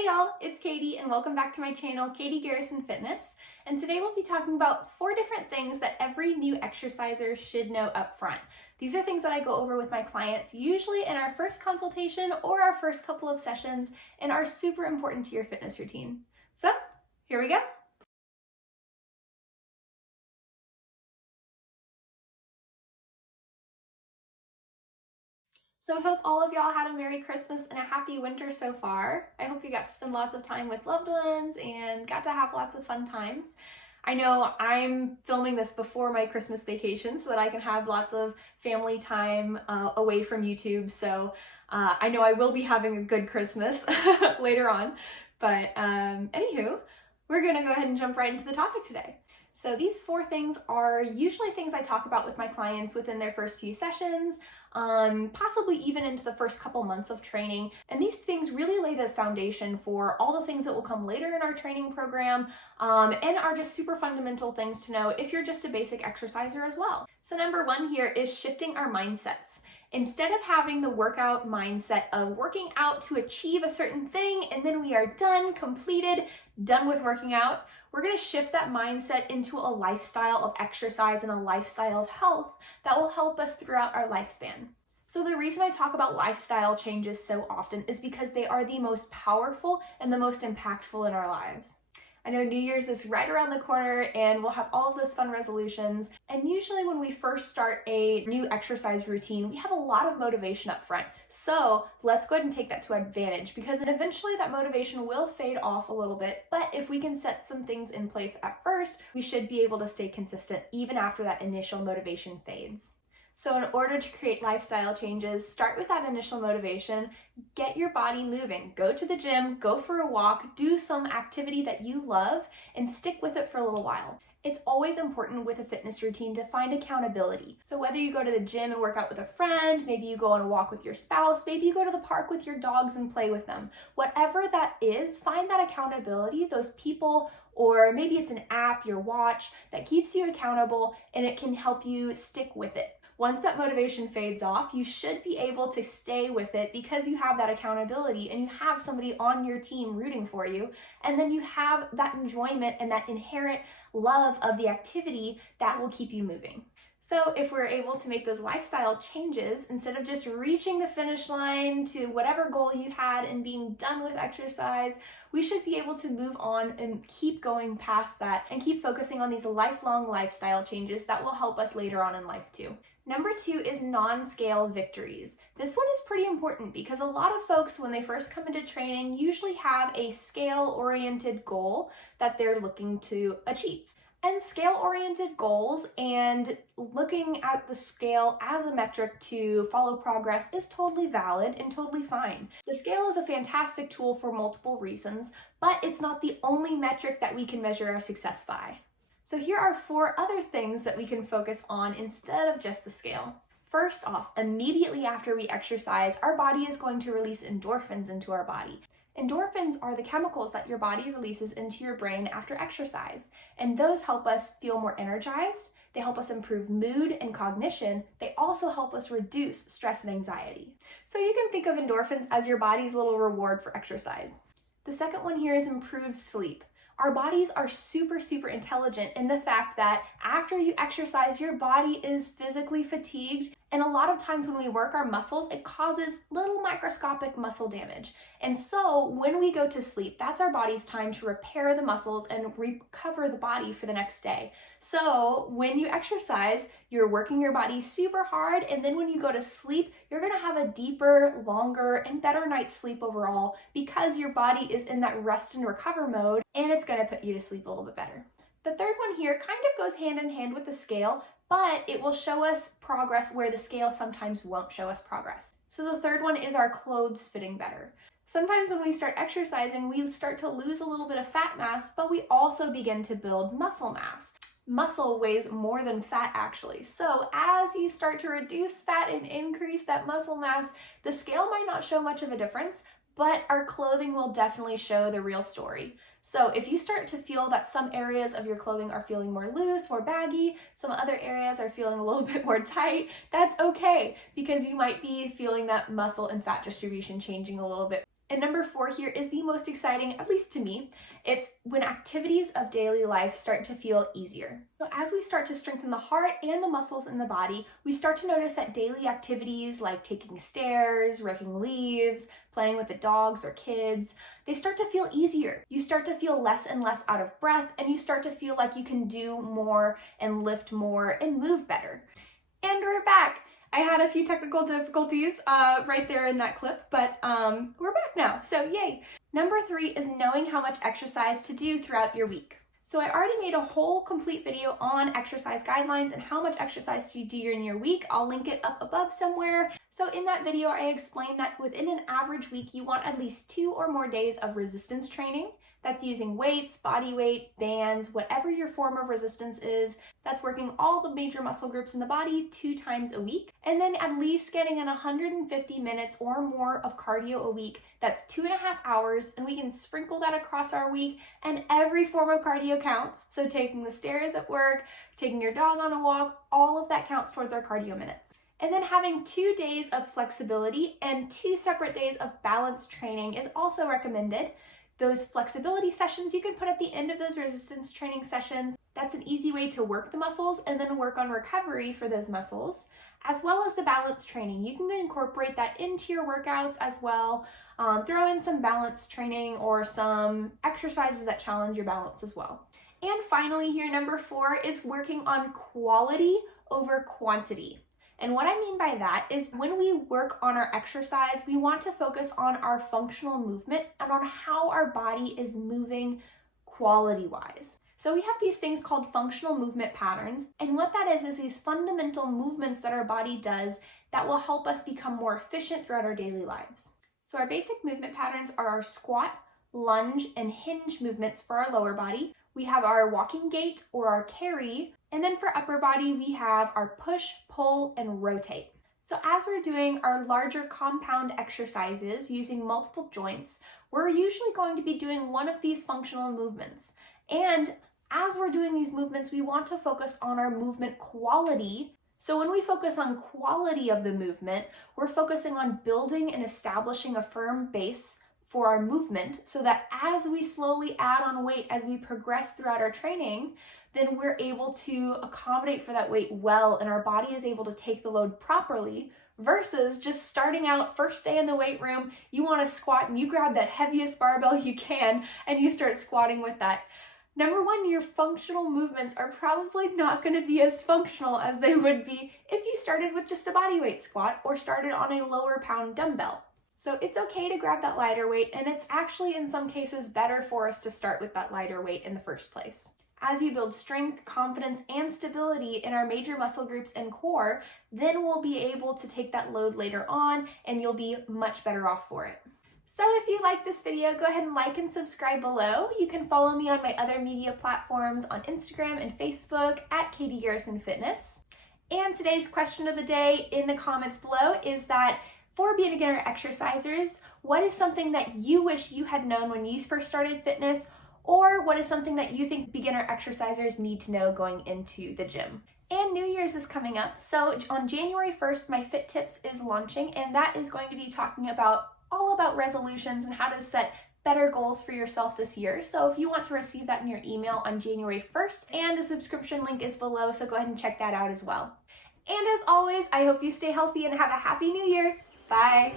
Hey y'all, it's Katie and welcome back to my channel, Katie Garrison Fitness. And today we'll be talking about 4 different things that every new exerciser should know up front. These are things that I go over with my clients usually in our first consultation or our first couple of sessions and are super important to your fitness routine. So here we go. So I hope all of y'all had a Merry Christmas and a happy winter so far. I hope you got to spend lots of time with loved ones and got to have lots of fun times. I know I'm filming this before my Christmas vacation so that I can have lots of family time away from YouTube. So I know I will be having a good Christmas later on. But anywho, we're gonna go ahead and jump right into the topic today. So these 4 things are usually things I talk about with my clients within their first few sessions, possibly even into the first couple months of training. And these things really lay the foundation for all the things that will come later in our training program, and are just super fundamental things to know if you're just a basic exerciser as well. So number 1 here is shifting our mindsets. Instead of having the workout mindset of working out to achieve a certain thing and then we are done, completed, done with working out, we're going to shift that mindset into a lifestyle of exercise and a lifestyle of health that will help us throughout our lifespan. So the reason I talk about lifestyle changes so often is because they are the most powerful and the most impactful in our lives. I know New Year's is right around the corner and we'll have all of those fun resolutions. And usually when we first start a new exercise routine, we have a lot of motivation up front. So let's go ahead and take that to advantage because eventually that motivation will fade off a little bit. But if we can set some things in place at first, we should be able to stay consistent even after that initial motivation fades. So in order to create lifestyle changes, start with that initial motivation, get your body moving, go to the gym, go for a walk, do some activity that you love, and stick with it for a little while. It's always important with a fitness routine to find accountability. So whether you go to the gym and work out with a friend, maybe you go on a walk with your spouse, maybe you go to the park with your dogs and play with them. Whatever that is, find that accountability, those people, or maybe it's an app, your watch, that keeps you accountable and it can help you stick with it. Once that motivation fades off, you should be able to stay with it because you have that accountability and you have somebody on your team rooting for you. And then you have that enjoyment and that inherent love of the activity that will keep you moving. So if we're able to make those lifestyle changes, instead of just reaching the finish line to whatever goal you had and being done with exercise, we should be able to move on and keep going past that and keep focusing on these lifelong lifestyle changes that will help us later on in life too. Number 2 is non-scale victories. This one is pretty important because a lot of folks, when they first come into training, usually have a scale-oriented goal that they're looking to achieve. And scale-oriented goals and looking at the scale as a metric to follow progress is totally valid and totally fine. The scale is a fantastic tool for multiple reasons, but it's not the only metric that we can measure our success by. So here are 4 other things that we can focus on instead of just the scale. First off, immediately after we exercise, our body is going to release endorphins into our body. Endorphins are the chemicals that your body releases into your brain after exercise, and those help us feel more energized, they help us improve mood and cognition, they also help us reduce stress and anxiety. So you can think of endorphins as your body's little reward for exercise. The second one here is improved sleep. Our bodies are super intelligent in the fact that after you exercise, your body is physically fatigued. And a lot of times when we work our muscles, it causes little microscopic muscle damage. And so when we go to sleep, that's our body's time to repair the muscles and recover the body for the next day. So when you exercise, you're working your body super hard. And then when you go to sleep, you're gonna have a deeper, longer, and better night's sleep overall because your body is in that rest and recover mode, and it's gonna put you to sleep a little bit better. The third one here kind of goes hand in hand with the scale, but it will show us progress where the scale sometimes won't show us progress. So the third one is our clothes fitting better. Sometimes when we start exercising, we start to lose a little bit of fat mass, but we also begin to build muscle mass. Muscle weighs more than fat actually. So as you start to reduce fat and increase that muscle mass, the scale might not show much of a difference, but our clothing will definitely show the real story. So if you start to feel that some areas of your clothing are feeling more loose, more baggy, some other areas are feeling a little bit more tight, that's okay because you might be feeling that muscle and fat distribution changing a little bit. And number 4 here is the most exciting, at least to me. It's when activities of daily life start to feel easier. So as we start to strengthen the heart and the muscles in the body, we start to notice that daily activities like taking stairs, raking leaves, playing with the dogs or kids, they start to feel easier. You start to feel less and less out of breath, and you start to feel like you can do more and lift more and move better. And we're back. I had a few technical difficulties right there in that clip, but we're back now, so yay. Number 3 is knowing how much exercise to do throughout your week. So I already made a whole complete video on exercise guidelines and how much exercise you do in your week. I'll link it up above somewhere. So in that video, I explained that within an average week, you want at least 2 or more days of resistance training. That's using weights, body weight, bands, whatever your form of resistance is. That's working all the major muscle groups in the body 2 times a week. And then at least getting in 150 minutes or more of cardio a week. That's 2.5 hours, and we can sprinkle that across our week, and every form of cardio counts. So taking the stairs at work, taking your dog on a walk, all of that counts towards our cardio minutes. And then having 2 days of flexibility and 2 separate days of balance training is also recommended. Those flexibility sessions you can put at the end of those resistance training sessions. That's an easy way to work the muscles and then work on recovery for those muscles, as well as the balance training. You can incorporate that into your workouts as well. Throw in some balance training or some exercises that challenge your balance as well. And finally here, number 4 is working on quality over quantity. And what I mean by that is when we work on our exercise, we want to focus on our functional movement and on how our body is moving quality-wise. So we have these things called functional movement patterns, and what that is these fundamental movements that our body does that will help us become more efficient throughout our daily lives. So our basic movement patterns are our squat, lunge, and hinge movements for our lower body. We have our walking gait or our carry, and then for upper body, we have our push, pull, and rotate. So as we're doing our larger compound exercises using multiple joints, we're usually going to be doing one of these functional movements. And as we're doing these movements, we want to focus on our movement quality. So when we focus on quality of the movement, we're focusing on building and establishing a firm base for our movement so that as we slowly add on weight, as we progress throughout our training, then we're able to accommodate for that weight well, and our body is able to take the load properly versus just starting out first day in the weight room, you want to squat and you grab that heaviest barbell you can and you start squatting with that. Number 1, your functional movements are probably not going to be as functional as they would be if you started with just a bodyweight squat or started on a lower pound dumbbell. So it's okay to grab that lighter weight, and it's actually in some cases better for us to start with that lighter weight in the first place. As you build strength, confidence, and stability in our major muscle groups and core, then we'll be able to take that load later on, and you'll be much better off for it. So if you like this video, go ahead and like and subscribe below. You can follow me on my other media platforms on Instagram and Facebook at Katie Garrison Fitness. And today's question of the day in the comments below is that for beginner exercisers, what is something that you wish you had known when you first started fitness, or what is something that you think beginner exercisers need to know going into the gym? And New Year's is coming up, so on January 1st, my Fit Tips is launching, and that is going to be talking all about resolutions and how to set better goals for yourself this year. So if you want to receive that in your email on January 1st, and the subscription link is below, so go ahead and check that out as well. And as always, I hope you stay healthy and have a happy new year. Bye.